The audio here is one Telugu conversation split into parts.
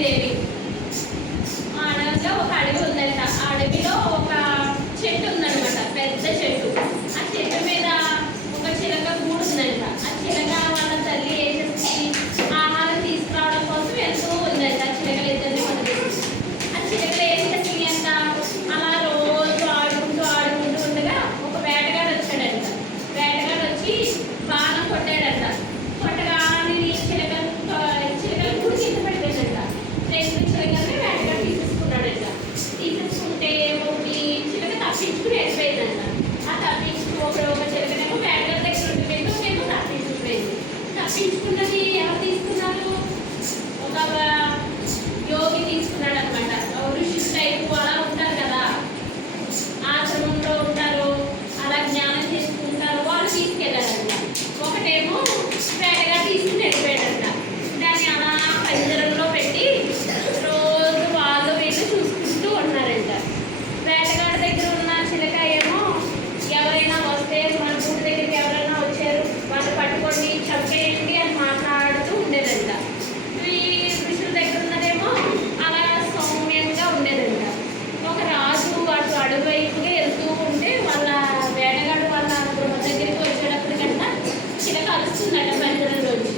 లక్ష్మీదేవి. ఆ అడవిలో ఒక అడవి ఉందంట. ఆ అడవిలో ఒక చెట్టు ఉందన్నమాట, పెద్ద చెట్టు. ఆ చెట్టు మీద ఒక చిలక గూడు ఉందంట. ఆ చిలక వాళ్ళ తల్లి ఏం చేస్తుంది, ఆహారం తీసుకురావడం కోసం వెళ్తూ ఉందంట. ఆ చిలకలు ఇద్దరిని వదిలేసి ఆ చిలకలు ఏం చేస్తుంది అంట, అలా రోజు ఆడుకుంటూ ఆడుకుంటూ ఉండగా ఒక వేటగాడు వచ్చాడంట. వేటగాడు వచ్చి బాణం కొట్టాడంట. కొట్టగానే చిలకలు గూడు కింద పడిపోయిందంట. రెండు చిలకల్ని వేటగాడు తీసేసుకున్నాడంట. తీసేసుకుంటే ఒకటి చిలక తప్పించుకుని వెళ్ళిపోయిందంట. ఆ తప్పించుకుని ఒక చిలకనేమో వేటగాడి దగ్గర ఉండిపోయింది, ఒకేమో తప్పించుకుపోయింది. తప్పించుకున్నది ఎవరు తీసుకున్నారు, ఒక యోగి తీసుకున్నాడు అనమాట. ఋషులు టైపు అలా ఉంటారు కదా, ఆశ్రమంలో ఉంటారు, అలా జ్ఞానం చేసుకుంటారు, వాళ్ళు తీసుకెళ్ళారంట. ఒకటేమో వేటగా తీసుకుని వెళ్ళిపోయాడంట. దాన్ని అలా పంజరంలో పెట్టి రోజు వాళ్ళు వీళ్ళు చూసుకుంటూ ఉన్నారంట. వేటగాడి దగ్గర ఉన్న చిలక ఏమో ఎవరైనా వస్తే, మన గూడు దగ్గరికి ఎవరైనా వచ్చారు వాళ్ళు పట్టుకొని చంపేయండి అని మాట్లాడుతూ ఉండేదంట. ఈ ఋషుల దగ్గర ఉన్నదేమో అలా సౌమ్యంగా ఉండేదంట. ఒక రాజు అటు అడుగువైపుగా వెళ్తూ ఉంటే వాళ్ళ వేటగాడు వాళ్ళ గృహ దగ్గరికి వచ్చేటప్పటికంట చిలక అరుస్తుందట పంజరంలోంచి.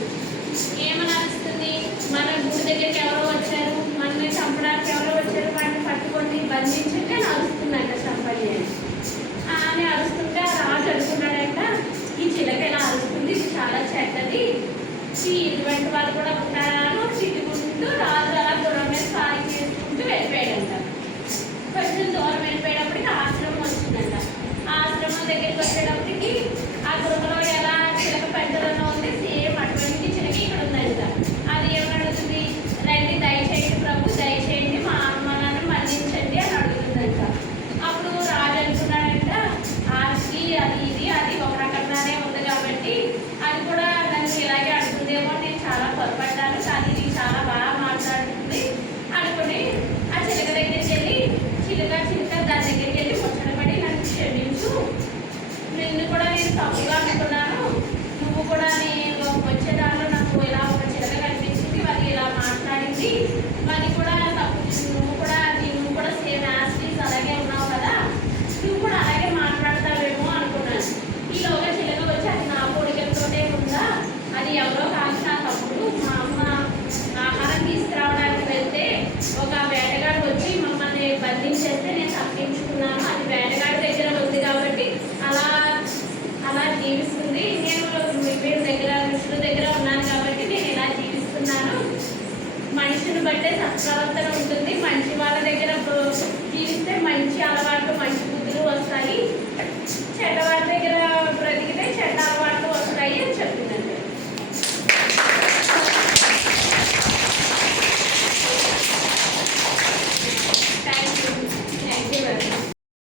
ఏమని అరుస్తుంది, మన గూడు దగ్గరికి ఎవరో వచ్చారు, మనల్ని చంపడానికి ఎవరో వచ్చారు, వాటిని పట్టుకొని బంధించండి అని అరుస్తుందంట, చంపండి అని అరుస్తుంటే ఆ రాజు అనుకున్నాడంట, ఈ చిలక ఇలా అరుస్తుంది, ఇది చాలా చెడ్డది, ఇటువంటి వాళ్ళు కూడా ఉంటారా అని తిట్టుకుంటూ రాజు అలా దూరం మీద సాయం చేసుకుంటూ వెళ్ళిపోయాడంట. కొంచెం దూరం వెళ్ళిపోయేటప్పటికి ఆశ్రమం వచ్చిందంట. ఆ ఆశ్రమం దగ్గరికి వచ్చేటప్పటికి ఆ గృహలో ఎలా చిలక పెద్దలో ఉంది, సేమ్ అటువంటి చిలక ఇక్కడ ఉందంట. అది ఏమని అడుగుతుంది, రండి దయచేయండి ప్రభు, దయచేయండి మా అమ్మ నాన్న మరణించండి అని అడుగుతుందంట. అప్పుడు రాజు అనుకున్నాడంట, ఆస్తి అది ఇది అది ఒక రకంగానే ఉంది కాబట్టి అది కూడా నన్ను ఇలాగే అడుగుతుందేమో, నేను చాలా పొరపడ్డాను, కానీ ఇది చాలా బాగా మాట్లాడుతుంది అనుకుని ఆ చిలక దగ్గరికి వెళ్ళి చిలక దాని దగ్గరికి వెళ్ళి ముచ్చటపడి, నన్ను క్షమించు, నిన్ను కూడా నేను తప్పుగా అనుకున్నాను, నువ్వు కూడా నేను వచ్చేదానిలో నాకు ఇలా ఒక చిలక కనిపించింది, అది ఇలా మాట్లాడింది, అది కూడా తప్పు, నువ్వు కూడా సేమ్ యాస్టీస్ అలాగే ఉన్నావు కదా, నువ్వు కూడా అలాగే మాట్లాడతావేమో అనుకున్నాను. ఈలోగా చిలక వచ్చి అది నా పొడిగలతోటే ఉందా, అది ఎవరో కాదు నా తమ్ముడు, మా అమ్మ ఆహారం తీసుకురావడానికి వెళ్తే ఒక వేటగాడు వచ్చి మమ్మల్ని బంధించేస్తే నేను తప్పించుకున్నాను, అది వేటగాడి దగ్గర ఉంది కాబట్టి అలా అలా జీవిస్తుంది, నేను వీడి దగ్గర ఋషుల దగ్గర ఉన్నాను కాబట్టి నేను ఇలా జీవిస్తున్నాను. మనిషిని బట్టే సత్ప్రవర్తన ఉంటుంది, మంచి వాళ్ళ దగ్గర జీవిస్తే మంచి అలవాట్లు మంచి బుద్ధులు వస్తాయి,